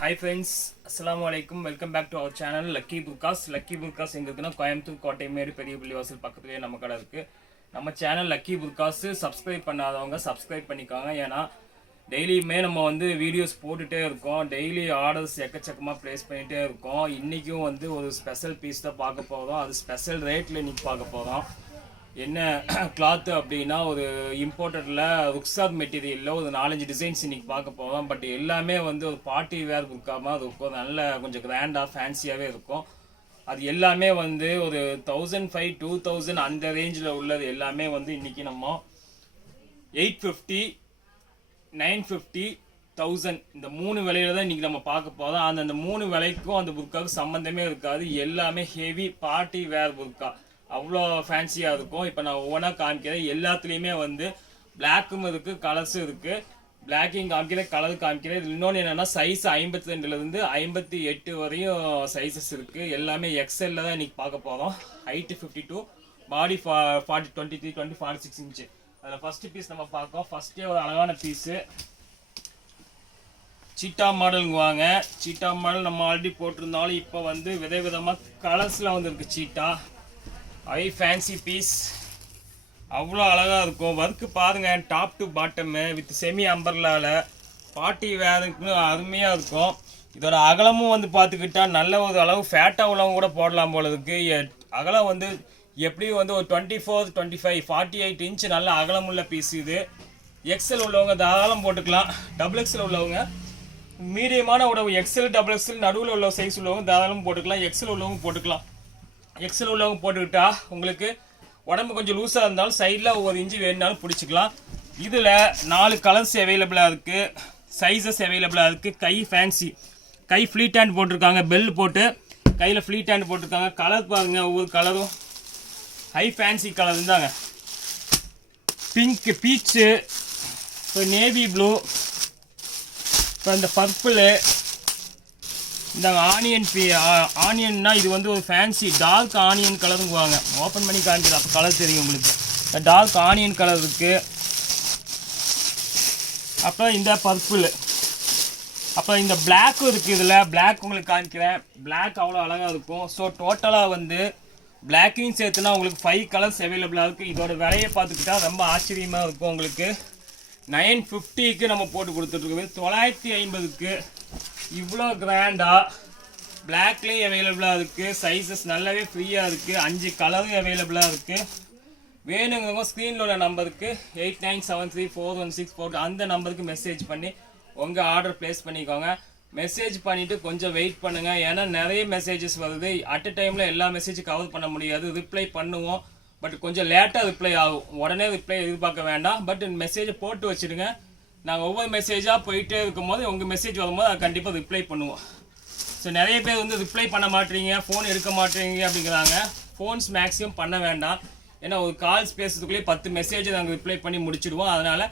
Hi friends, Assalamu alaikum. Welcome back to our channel Lucky Burkas. Lucky Burkas எங்களுக்குனா Coimbatore Kottaimedu பெரிய பள்ளிவாசல் பக்கத்துலயே நம்ம கடை இருக்கு. நம்ம சேனல் Lucky Burkas சப்ஸ்கிரைப் பண்ணாதவங்க சப்ஸ்கிரைப் பண்ணிக்கோங்க. ஏன்னா டெய்லியுமே நம்ம வந்து வீடியோஸ் போட்டுட்டே இருக்கோம். டெய்லி ஆர்டர்ஸ் எக்கச்சக்கமா பிளேஸ் பண்ணிட்டே இருக்கோம். இன்னைக்கும் வந்து ஒரு ஸ்பெஷல் பீஸ் தான் பார்க்க போறோம். அது ஸ்பெஷல் ரேட்ல இன்னைக்கு பார்க்க போறோம். என்ன கிளாத் அப்படின்னா ஒரு இம்போர்ட்டடில் ருக்ஸாத் மெட்டீரியலில் ஒரு 4-5 டிசைன்ஸ் இன்றைக்கி பார்க்க போகிறோம். பட் எல்லாமே வந்து ஒரு பார்ட்டி வேர் இருக்காமல் இருக்கும், நல்ல கொஞ்சம் கிராண்டாக ஃபேன்சியாகவே இருக்கும். அது எல்லாமே வந்து ஒரு 1500 2000 அந்த ரேஞ்சில் உள்ளது எல்லாமே வந்து இன்றைக்கி நம்ம 850 950 1000 இந்த 3 விலையில தான் இன்றைக்கி நம்ம பார்க்க போகிறோம். அந்த 3 விலைக்கும் அந்த புர்காவுக்கு சம்மந்தமே இருக்காது. எல்லாமே ஹெவி பார்ட்டி வேர் புர்கா, அவ்வளோ ஃபேன்சியாக இருக்கும். இப்போ நான் ஒவ்வொன்றா காமிக்கிறேன். எல்லாத்துலேயுமே வந்து பிளாக்கும் இருக்குது, கலர்ஸும் இருக்குது. பிளாக்கையும் காமிக்கிறேன், கலர் காமிக்கிறேன். இன்னொன்று என்னென்னா சைஸ் 52லேருந்து 58 வரையும் சைஸஸ் இருக்குது. எல்லாமே எக்ஸ்எல்ல தான் இன்றைக்கி பார்க்க போகிறோம். ஹைட்டு 52, பாடி 23, 20, 46 இன்ச்சு. அதில் ஃபஸ்ட்டு பீஸ் நம்ம பார்க்கோம். ஃபஸ்ட்டே ஒரு அழகான பீஸு சீட்டா மாடலுங்குவாங்க. சீட்டா மாடல் நம்ம ஆல்ரெடி போட்டிருந்தாலும் இப்போ வந்து விதவிதமாக கலர்ஸில் வந்துருக்கு. சீட்டா ஐ ஃபேன்சி பீஸ், அவ்வளோ அழகாக இருக்கும். ஒர்க்கு பாருங்கள், top to bottom with semi அம்பர்லாவில் பார்ட்டி வேருக்கு அருமையாக இருக்கும். இதோட அகலமும் வந்து பார்த்துக்கிட்டா நல்ல ஒரு அளவு ஃபேட்டாக உள்ளவங்க கூட போடலாம் போல இருக்குது. அகலம் வந்து எப்படியும் வந்து ஒரு 24, 25, 48 இன்ச்சு நல்ல அகலம் உள்ள பீஸ் இது. எக்ஸல் உள்ளவங்க தாராளம் போட்டுக்கலாம். டபுள் எக்ஸல் உள்ளவங்க, மீடியமான உடவு எக்ஸல் டபுள் எக்ஸல் நடுவில் உள்ள சைஸ் உள்ளவங்க தாராளம் போட்டுக்கலாம். எக்ஸல் உள்ளவங்க போட்டுக்கலாம். எக்ஸல் உள்ளவங்க போட்டுக்கிட்டா உங்களுக்கு உடம்பு கொஞ்சம் லூஸாக இருந்தாலும் சைடில் ஒவ்வொரு இன்ச்சு வேணுனாலும் பிடிச்சிக்கலாம். இதில் 4 கலர்ஸ் அவைலபிளாக இருக்குது, சைஸஸ் அவைலபிளாக இருக்குது. கை ஃபேன்சி, கை ஃப்ளீட் ஹேண்ட் போட்டிருக்காங்க, பெல் போட்டு கையில் ஃப்ளீட் ஹேண்ட் போட்டிருக்காங்க. கலர் பாருங்கள், ஒவ்வொரு கலரும் ஹை ஃபேன்சி கலர் இருந்தாங்க. பிங்க்கு, பீச்சு, இப்போ நேவி ப்ளூ, இப்போ இந்த பர்பிளு, இந்த ஆனியன்னா இது வந்து ஒரு ஃபேன்சி டார்க் ஆனியன் கலருங்குவாங்க. ஓப்பன் பண்ணி காமிக்கிறது, அப்போ கலர் தெரியும் உங்களுக்கு. இந்த டார்க் ஆனியன் கலர் இருக்குது. அப்புறம் இந்த பர்பிள், அப்புறம் இந்த பிளாக்கும் இருக்குது. இதில் பிளாக் உங்களுக்கு காமிக்கிறேன். பிளாக் அவ்வளோ அழகாக இருக்கும். ஸோ டோட்டலாக வந்து பிளாக்கையும் சேர்த்துனா உங்களுக்கு 5 கலர்ஸ் அவைலபிளாக இருக்குது. இதோட விலையை பார்த்துக்கிட்டா ரொம்ப ஆச்சரியமாக இருக்கும். உங்களுக்கு 950க்கு நம்ம போட்டு கொடுத்துட்ருக்கோம். 950க்கு இவ்வளோ கிராண்டாக பிளாக்லேயும் அவைலபிளாக இருக்குது. சைஸஸ் நல்லாவே ஃப்ரீயாக இருக்குது. 5 கலரும் அவைலபிளாக இருக்குது. வேணுங்கிறவங்க ஸ்க்ரீனில் உள்ள நம்பருக்கு 89734164 அந்த நம்பருக்கு மெசேஜ் பண்ணி உங்கள் ஆர்டர் ப்ளேஸ் பண்ணிக்கோங்க. மெசேஜ் பண்ணிவிட்டு கொஞ்சம் வெயிட் பண்ணுங்கள். ஏன்னா நிறைய மெசேஜஸ் வருது. அட் அ டைமில் எல்லா மெசேஜும் கவர் பண்ண முடியாது. ரிப்ளை பண்ணுவோம், பட் கொஞ்சம் லேட்டாக ரிப்ளை ஆகும். உடனே ரிப்ளை எதிர்பார்க்க வேண்டாம். பட் மெசேஜை போட்டு வச்சுடுங்க. நாங்கள் ஒவ்வொரு மெசேஜாக போயிட்டே இருக்கும்போது உங்கள் மெசேஜ் வரும்போது அது கண்டிப்பாக ரிப்ளை பண்ணுவோம். ஸோ நிறைய பேர் வந்து ரிப்ளை பண்ண மாட்டேறீங்க, ஃபோன் எடுக்க மாட்டேறீங்க அப்படிங்கிறாங்க. ஃபோன்ஸ் மேக்ஸிமம் பண்ண வேண்டாம். ஏன்னா ஒரு கால்ஸ் பேசுறதுக்குள்ளேயே 10 மெசேஜை நாங்கள் ரிப்ளை பண்ணி முடிச்சிடுவோம். அதனால்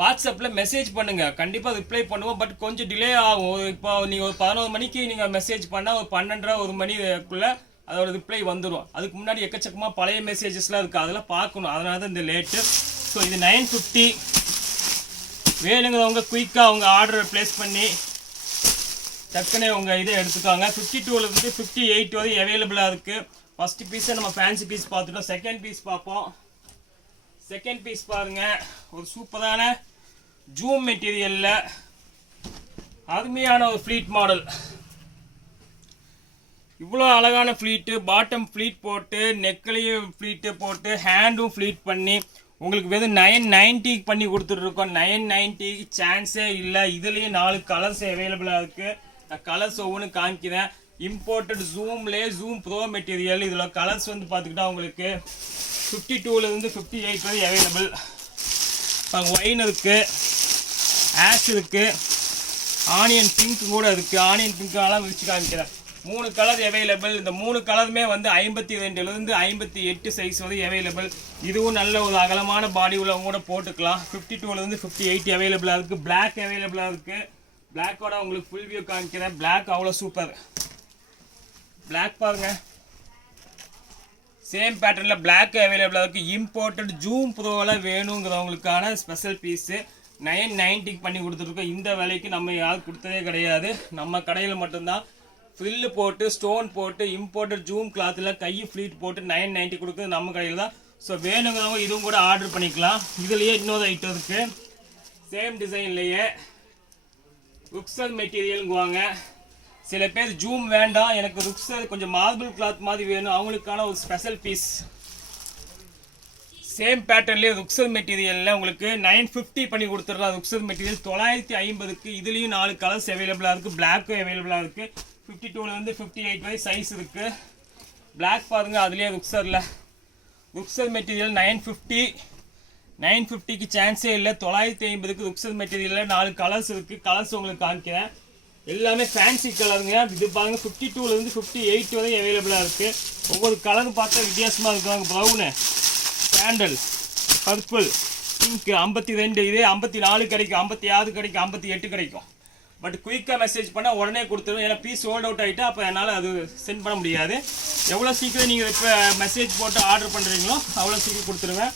வாட்ஸ்அப்பில் மெசேஜ் பண்ணுங்கள், கண்டிப்பாக ரிப்ளை பண்ணுவோம். பட் கொஞ்சம் டிலே ஆகும். இப்போ நீங்கள் ஒரு 11 மணிக்கு நீங்கள் மெசேஜ் பண்ணால் ஒரு 12:30 1 மணிக்குள்ளே அதோட ரிப்ளை வந்துடும். அதுக்கு முன்னாடி எக்கச்சக்கமாக பழைய மெசேஜஸ்லாம் இருக்குது, அதெல்லாம் பார்க்கணும். அதனால தான் இந்த லேட்டு. ஸோ இது 950. வேணுங்கிறவங்க குயிக்காக அவங்க ஆர்டரை ப்ளேஸ் பண்ணி டக்குனே உங்கள் இதை எடுத்துக்காங்க. 52லேருந்து 58 வரை அவைலபிளாக இருக்குது. ஃபஸ்ட்டு பீஸை நம்ம ஃபேன்சி பீஸ் பார்த்துட்டோம். செகண்ட் பீஸ் பார்ப்போம். செகண்ட் பீஸ் பாருங்கள், ஒரு சூப்பரான ஜூம் மெட்டீரியலில் அருமையான ஒரு ஃப்ளீட் மாடல். இவ்வளோ அழகான ஃப்ளீட்டு, பாட்டம் ஃப்ளீட் போட்டு நெக்லையும் ஃப்ளீட்டு போட்டு ஹேண்டும் ஃப்ளீட் பண்ணி உங்களுக்கு வெறும் 990 பண்ணி கொடுத்துட்ருக்கோம். 990க்கு சான்ஸே இல்லை. இதுலேயும் 4 கலர்ஸ் அவைலபிளாக இருக்குது. நான் கலர்ஸ் ஒவ்வொன்றும் காமிக்கிறேன். Imported zoom bro material. இதில் கலர்ஸ் வந்து பார்த்துக்கிட்டா உங்களுக்கு 52லேருந்து 58 வரை அவைலபிள். இப்போ ஒயின் இருக்குது, ஆஷ் இருக்குது, ஆனியன் பிங்க் கூட இருக்குது. ஆனியன் பிங்க்காலாம் விரிச்சு காமிக்கிறேன். 3 கலர் அவைலபிள். இந்த 3 கலருமே வந்து 52லேருந்து 58 சைஸ் வரை அவைலபிள். இதுவும் நல்ல ஒரு அகலமான பாடி உள்ளவங்க கூட போட்டுக்கலாம். 52லேருந்து 58 அவைலபிளாக இருக்குது. பிளாக் அவைலபிளாக இருக்குது. பிளாக்கோட உங்களுக்கு ஃபுல் வியூ காமிக்கிறேன். பிளாக் அவ்வளோ சூப்பர். பிளாக் பாருங்கள், சேம் பேட்டர்னில் பிளாக் அவைலபிளாக இருக்குது. இம்போர்ட்டட் ஜூம் ப்ரோவில் வேணுங்கிறவங்களுக்கான ஸ்பெஷல் பீஸு. 990 பண்ணி கொடுத்துருக்கோம். இந்த விலைக்கு நம்ம யாரும் கொடுத்ததே கிடையாது. நம்ம கடையில் மட்டும்தான் ஃபில்லு போட்டு ஸ்டோன் போட்டு இம்போர்ட்டட் ஜூம் கிளாத்தில் கை ஃப்ளீட் போட்டு 990 கொடுக்குறது நம்ம கடையில் தான். ஸோ வேணுங்கிறவங்க இதுவும் கூட ஆர்டர் பண்ணிக்கலாம். இதுலேயே இன்னொரு ஐட்டம் இருக்குது, சேம் டிசைன்லேயே ருக்ஸர் மெட்டீரியலுங்குவாங்க. சில பேர் ஜூம் வேண்டாம், எனக்கு ருக்ஸர் கொஞ்சம் மார்பிள் கிளாத் மாதிரி வேணும், அவங்களுக்கான ஒரு ஸ்பெஷல் பீஸ். சேம் பேட்டர்ன்லேயே ருக்ஸர் மெட்டீரியலில் உங்களுக்கு 950 பண்ணி கொடுத்துடலாம். ருக்ஸர் மெட்டீரியல் 950க்கு இதுலேயும் 4 கலர்ஸ் அவைலபிளாக இருக்குது. பிளாக்கும் அவைலபிளாக இருக்குது. 52லேருந்து 58 வரை சைஸ் இருக்குது. பிளாக் பாருங்கள், அதுலேயே ருக்ஸர் மெட்டீரியல் 950க்கு சான்ஸே இல்லை. 950க்கு ருக்ஸர் மெட்டீரியலில் 4 கலர்ஸ் இருக்குது. கலர்ஸ் உங்களுக்கு காமிக்கிறேன். எல்லாமே ஃபேன்சி கலருங்க. இது பாருங்கள் 52லேருந்து 58 வரை அவைலபிளாக இருக்குது. ஒவ்வொரு கலரும் பார்த்தா வித்தியாசமாக இருக்குவாங்க. ப்ரௌனு, சாண்டல், பர்பிள், பிங்க் 52, இதே 54 கிடைக்கும், 56 கிடைக்கும், 58 கிடைக்கும். பட் குயிக்காக மெசேஜ் பண்ணால் உடனே கொடுத்துருவோம். ஏன்னா பீஸ் சோல்ட் அவுட் ஆகிட்டா அப்போ என்னால் அது சென்ட் பண்ண முடியாது. எவ்வளோ சீக்கிரம் நீங்கள் இப்போ மெசேஜ் போட்டு ஆர்டர் பண்ணுறீங்களோ அவ்வளோ சீக்கிரம் கொடுத்துருவேன்.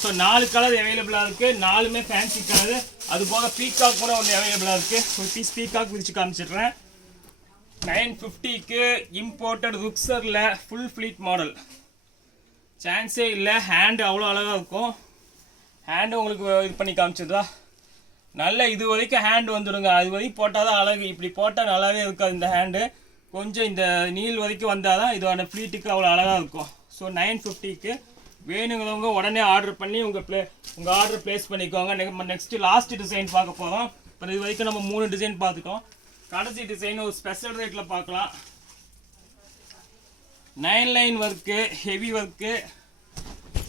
ஸோ 4 கலர் அவைலபிளாக இருக்குது. 4மே ஃபேன்சி கலரு. அது போக பீகாக் கூட ஒன்று அவைலபிளாக இருக்குது. ஒரு பீஸ் பீகாக் விரிச்சு காமிச்சிடுறேன். 950க்கு இம்போர்ட்டட் ருக்ஸரில் ஃபுல் ஃப்ளீட் மாடல். சான்ஸே இல்லை. ஹேண்டு அவ்வளோ அழகாக இருக்கும். ஹேண்டு உங்களுக்கு இது பண்ணி காமிச்சிடுறா. நல்ல இது வரைக்கும் ஹேண்டு வந்துடுங்க. அது வரைக்கும் போட்டால் தான் அழகு. இப்படி போட்டால் நல்லாவே இருக்காது. இந்த ஹேண்டு கொஞ்சம் இந்த நீல் வரைக்கும் வந்தால் தான் இதோட ஃப்ளீட்டுக்கு அவ்வளோ அழகாக இருக்கும். ஸோ 950க்கு வேணுங்கிறவங்க உடனே ஆர்டர் பண்ணி உங்கள் ஆர்டர் ப்ளேஸ் பண்ணிக்கோங்க. நெக்ஸ்ட்டு லாஸ்ட் டிசைன் பார்க்க போகிறோம். இப்போ இது வரைக்கும் நம்ம 3 டிசைன் பார்த்துட்டோம். கடைசி டிசைன் ஒரு ஸ்பெஷல் ரேட்டில் பார்க்கலாம். 9 line work, heavy work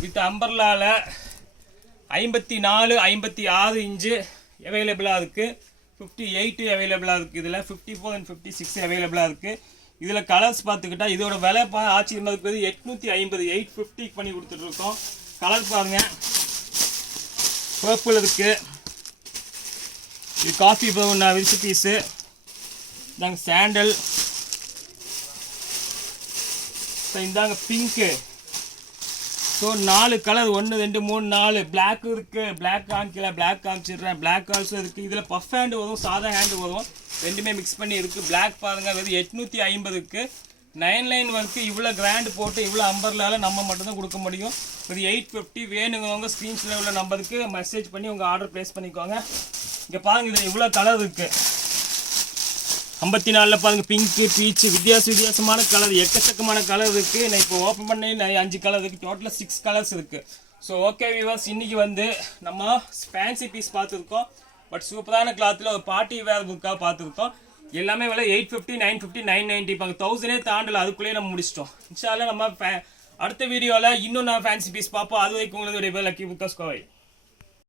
with அம்பர்லாவில் 54, 56 இன்ச்சு அவைலபிளாக இருக்குது. 58 அவைலபிளாக இருக்குது. இதில் 54 and 56 அவைலபிளாக இருக்குது. இதில் கலர்ஸ் பார்த்துக்கிட்டா இதோட விலை ஆச்சரியமாக இருக்குது. 850, 850 பண்ணி கொடுத்துட்ருக்கோம். கலர் பாருங்கள், பர்பிள் இருக்குது, இது காஃபி ப்ரௌன் விரிச்சு பீஸு, இந்தாங்க சாண்டல், இந்தாங்க பிங்க்கு. ஸோ 4 கலர் 1 2 3 4 பிளாக் இருக்குது. பிளாக் காமிக்கல, பிளாக் காமிச்சிடுறேன். பிளாக் ஆல்சோ இருக்குது. இதில் பஃப் ஹேண்டு வரும், சாதா ஹேண்டு வரும், ரெண்டுமே மிக்ஸ் பண்ணி இருக்குது. பிளாக் பாருங்கள், வெறும் 850க்கு 9 லைன் ஒர்க்கு. இவ்வளோ கிராண்டு போட்டு இவ்வளோ அம்பர்லால் நம்ம மட்டும்தான் கொடுக்க முடியும். ஒரு 850 வேணுங்கிறவங்க ஸ்க்ரீன்ஸில் உள்ள நம்பருக்கு மெசேஜ் பண்ணி உங்கள் ஆர்டர் ப்ளேஸ் பண்ணிக்கோங்க. இங்கே பாருங்கள், இதில் இவ்வளோ கலர் இருக்குது. 54 பாருங்கள், பிங்க்கு, பீச்சு, வித்தியாசமான கலர், எக்கச்சக்கமான கலர் இருக்குது. நான் இப்போ ஓப்பன் பண்ணி 5 கலர் இருக்குது. டோட்டலாக 6 கலர்ஸ் இருக்குது. ஸோ ஓகே வியூவர்ஸ், இன்றைக்கி வந்து நம்ம ஃபேன்சி பீஸ் பார்த்துருக்கோம். பட் சூப்பரான கிளாத்தில் ஒரு பார்ட்டி வேர் புக்காக பார்த்துருக்கோம். எல்லாமே விலை 850, 950, 990. இப்போ 1000 தாண்டல, அதுக்குள்ளேயே நம்ம முடிச்சிட்டோம். இன்ஷால்லா நம்ம அடுத்த வீடியோவில் இன்னும் நான் ஃபேன்சி பீஸ் பார்ப்போம். அது வரைக்கும் உங்களுக்கு லக்கி புக்கர்ஸ் கோவை.